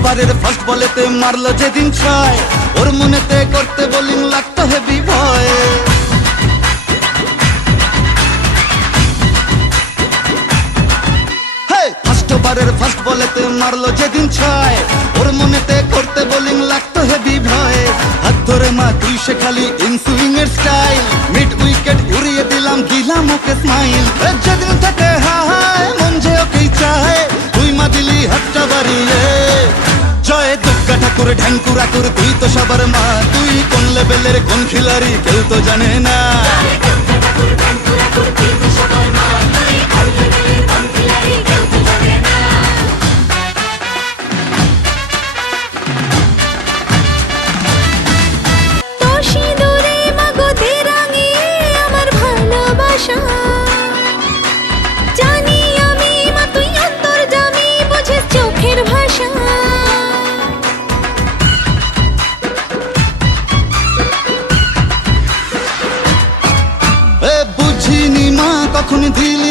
ওভারের ফার্স্ট বলেতে মারলো যেদিন ছয়। ওর মনেতে করতে বোলিং লাগতো হেভি ভয়। ওভারের ফার্স্ট বলেতে মারলো যেদিন ছয়। ওর মনেতে করতে বোলিং লাগতো হেভি ভয়। হাত ধরে মা তুই সে খালি ইনসুইং এর স্টাইল। মিড উইকেট উড়িয়ে দিলাম দিলাম ওকে স্মাইল। যেদিন থেকে হায়, মন যে ওকেই চায়। তুই মা দিলি হাতটা বাড়িয়ে। ঠাকুর ঢ্যাঙ্কুর আকুর তুই তো সবার মা। তুই কোন লেভেলের কোন খিলাড়ি, কেউ তো জানে না। এ বুঝিনি মা কখন দিলি